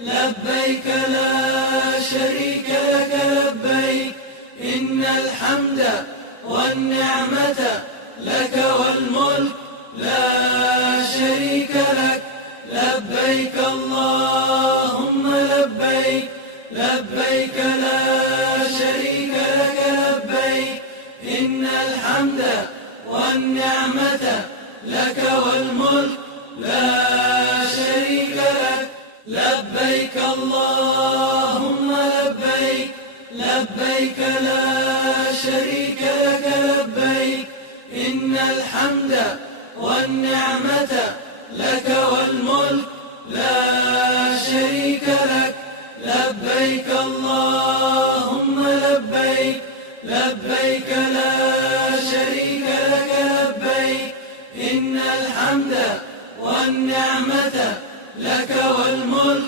لبيك لا شريك لك لبيك، إن الحمد والنعمة لك والملك لا شريك لك. لبيك اللهم لبيك، لبيك لا شريك لك لبيك، إن الحمد والنعمة لك والملك لا شريك لك. لبيك اللهم لبيك، لبيك لا شريك لك لبيك، إن الحمد والنعمة لك والملك لا شريك لك. لبيك اللهم لبيك، لبيك لا شريك لك لبيك، إن الحمد والنعمة لك والملك